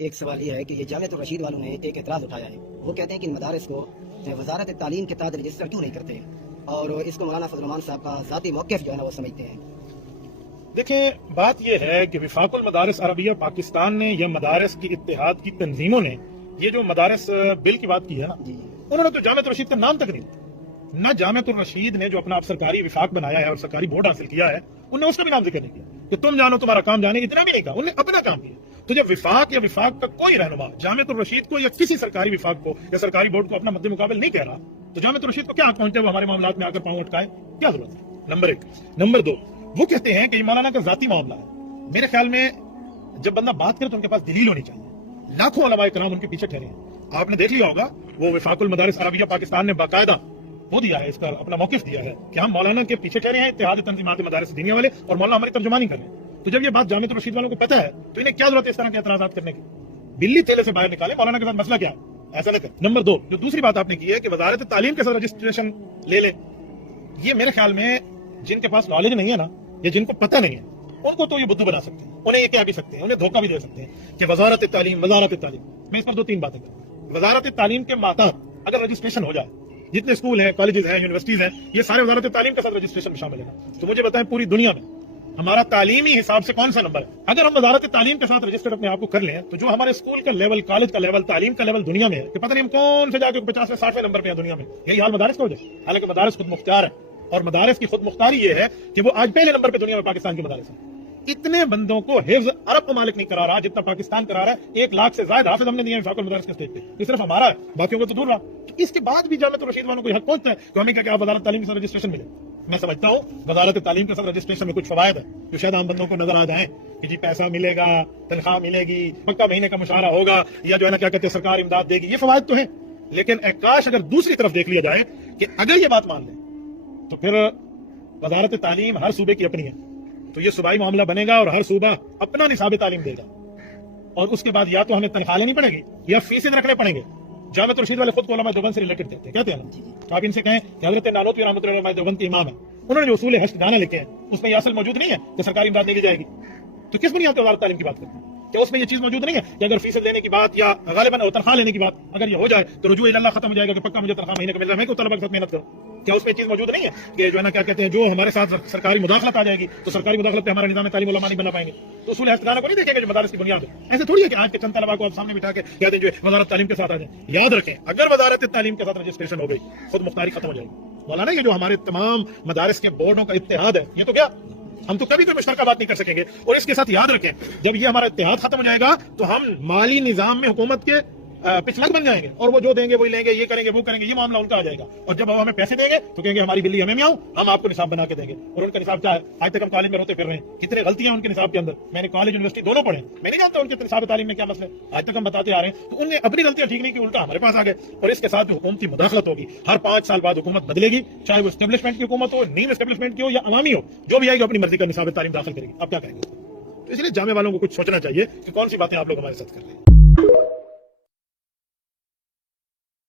ایک سوال یہ ہے کہ یہ جامعۃ الرشید والوں نے ایک اعتراض اٹھایا ہے. وہ کہتے ہیں کہ ان مدارس کو وزارت تعلیم کے تحت رجسٹر کیوں نہیں کرتے, اور اس کو مولانا فضل الرحمان صاحب کا ذاتی موقف جو ہے نا وہ سمجھتے ہیں. دیکھیں بات یہ ہے کہ وفاق المدارس عربیہ پاکستان نے یا مدارس کی اتحاد کی تنظیموں نے یہ جو مدارس بل کی بات کی ہے نا, انہوں نے تو جامعۃ الرشید کا نام تک نہیں دیا. نہ جامعۃ الرشید نے جو اپنا سرکاری وفاق بنایا ہے اور سرکاری بورڈ حاصل کیا ہے, انہوں نے اس کا بھی نام ذکر نہیں کیا کہ تم جانو تمہارا کام جانے, اتنا بھی نہیں کہا. انہوں نے اپنا کام کیا. تو جب وفاق یا وفاق کا کوئی رہنما جامعۃ الرشید کو یا کسی سرکاری وفاق کو یا سرکاری بورڈ کو اپنا مد مقابل نہیں کہہ رہا, تو جامعۃ الرشید کو کیا حق پہنچے وہ ہمارے معاملات میں آ کر پاؤں اٹکائے؟ کیا ضرورت ہے؟ نمبر 1. نمبر 2, وہ کہتے ہیں کہ یہ مولانا کا ذاتی معاملہ ہے. میرے خیال میں جب بندہ بات کرے تو ان کے پاس دلیل ہونی چاہیے. لاکھوں علماء کرام ان کے پیچھے ٹھہرے ہیں. آپ نے دیکھ لیا ہوگا وہ وفاق المدارس عربیہ پاکستان نے باقاعدہ وہ دیا ہے, اس کا اپنا موقف دیا ہے کہ ہم مولانا کے پیچھے ٹھہرے ہیں, اتحاد تنظیمات مدارس دینیا والے, اور مولانا ہماری ترجمانی کر رہے ہیں. تو جب یہ بات جامعۃ الرشید والوں کو پتہ ہے تو انہیں کیا ضرورت ہے اس طرح کے اعتراضات کرنے کی؟ بلی تھیلے سے باہر نکالے, مولانا کے ساتھ مسئلہ کیا ہے, ایسا نہ کریں. نمبر 2, جو دوسری بات آپ نے کی ہے کہ وزارت تعلیم کے ساتھ رجسٹریشن لے لیں, یہ میرے خیال میں جن کے پاس نالج نہیں ہے نا, یا جن کو پتہ نہیں ہے, ان کو تو یہ بدھو بنا سکتے ہیں, انہیں یہ کہہ بھی سکتے ہیں, انہیں دھوکہ بھی دے سکتے ہیں کہ وزارت تعلیم. میں اس پر 2-3 باتیں کروں. وزارت تعلیم کے ماتحت اگر رجسٹریشن ہو جائے, جتنے اسکول ہیں, کالجز ہیں, یونیورسٹیز ہیں, یہ سارے وزارت تعلیم کے ساتھ رجسٹریشن میں شامل ہیں, تو مجھے بتائیں پوری دنیا میں ہمارا تعلیمی حساب سے کون سا نمبر ہے؟ اگر ہم وزارت تعلیم کے ساتھ رجسٹر اپنے آپ کو کر لیں, تو جو ہمارے اسکول کا لیول, کالج کا لیول, تعلیم کا لیول دنیا میں ہے, کہ پتہ نہیں ہم کون سے جا کے 50-60 نمبر پہ ہیں دنیا میں. یہی حال مدارس کا ہو جائے. حالانکہ مدارس خود مختار ہے, اور مدارس کی خود مختاری یہ ہے کہ وہ آج پہلے نمبر پہ دنیا میں پاکستان کے مدارس ہیں. اتنے بندوں کو حفظ عرب ممالک نہیں کرا رہا جتنا پاکستان کرا رہا ہے. 1 لاکھ سے زائد حافظ ہم نے دیے ہیں وفاق المدارس کے اسٹیج پہ. یہ صرف ہمارا ہے, باقیوں کو تو دور رہا. اس کے بعد بھی جامعۃ الرشید والوں کو حق پہنچتا ہے کہ ہمیں کیا آپ وزارت تعلیم کے ساتھ رجسٹریشن ملے. میں سمجھتا ہوں وزارت تعلیم کے ساتھ رجسٹریشن میں کچھ فوائد ہے جو شاید عام بندوں کو نظر آ جائیں کہ جی پیسہ ملے گا, تنخواہ ملے گی, پکا مہینے کا مشاہرہ ہوگا, یا جو ہے نا کیا کہتے ہیں سرکار امداد دے گی. یہ فوائد تو ہیں, لیکن کاش اگر دوسری طرف دیکھ لیا جائے کہ اگر یہ بات مان لیں تو پھر وزارت تعلیم ہر صوبے کی اپنی ہے, تو یہ صوبائی معاملہ بنے گا اور ہر صوبہ اپنا نصاب تعلیم دے گا, اور اس کے بعد یا تو ہمیں تنخواہ لینی پڑے گی یا فیسیں رکھنے پڑیں گے. جامعۃ الرشید والے خود کو علماء دیوبند سے ریلیٹڈ کہتے ہیں, کہتے ہیں آپ ان سے کہیں کہ حضرت نانوتوی رحمۃ اللہ علیہ دیوبند کے امام ہیں, انہوں نے جو اصول حشر گانے لکھے ہیں اس میں یہ اصل موجود نہیں ہے کہ سرکاری امداد دی جائے گی. تو کس بنیاد پر وزارت تعلیم کی بات کرتے ہیں؟ کیا اس میں یہ چیز موجود نہیں ہے کہ اگر فیس دینے کی بات یا غالباً تنخواہ لینے کی بات اگر یہ ہو جائے تو رجوع اللہ ختم ہو جائے گا کہ پکا مجھے تنخواہ مہینے کا مل رہا ہے, میں کو طلبہ کے ساتھ محنت کروں؟ کیا اس میں چیز موجود نہیں ہے کہ جو ہے نا کیا کہتے ہیں جو ہمارے ساتھ سرکاری مداخلت آ جائے گی تو سرکاری مداخلت پہ ہمارا نظام تعلیم علماء نہیں بنا پائیں گے؟ تو اصول حسنانہ کو نہیں دیکھیں گے جو مدارس کی بنیاد ہے. ایسے تھوڑی ہے کہ آج کے چند طلبہ کو آپ سامنے بٹھا کے کہہ دیں جو وزارت تعلیم کے ساتھ آ جائیں. یاد رکھیں اگر وزارت تعلیم کے ساتھ رجسٹریشن ہو گئی خود مختاری ختم ہو جائے گی. مولانا یہ جو ہمارے تمام مدارس کے بورڈوں کا اتحاد ہے, یہ تو کیا ہم تو کبھی کوئی مشترکہ بات نہیں کر سکیں گے. اور اس کے ساتھ یاد رکھیں جب یہ ہمارا اتحاد ختم ہو جائے گا تو ہم مالی نظام میں حکومت کے پچھلک بن جائیں گے, اور وہ جو دیں گے وہی لیں گے, یہ کریں گے وہ کریں گے, یہ معاملہ ان کا آ جائے گا. اور جب وہ ہمیں پیسے دیں گے تو کہیں گے ہماری بلی ہمیں میں آؤں, ہم آپ کو نصاب بنا کے دیں گے. اور ان کا نصاب کیا ہے؟ آج تک ہم کالج میں روتے پھر رہے ہیں, کتنے غلطیاں ان کے نصاب کے اندر. میں نے کالج یونیورسٹی دونوں پڑھے, میں نہیں جانتا ان کے نصاب تعلیم میں کیا مسئلہ ہے, آج تک ہم بتاتے آ رہے ہیں. تو ان نے اپنی غلطیاں ٹھیک نہیں کی, الٹا ہمارے پاس آ گئے. اور اس کے ساتھ جو حکومتی مداخلت ہوگی, ہر 5 سال بعد حکومت بدلے گی, چاہے وہ اسٹیبلشمنٹ کی حکومت ہو, نیم اسٹیبلشمنٹ کی ہو یا عوامی ہو, جو بھی آئے گی اپنی مرضی کا نصاب تعلیم داخل کرے گی. اب کیا کہیں گے؟ تو اس لیے جامعہ والوں کو کچھ سوچنا چاہیے کہ کون سی باتیں آپ لوگ ہمارے ساتھ کر رہے ہیں.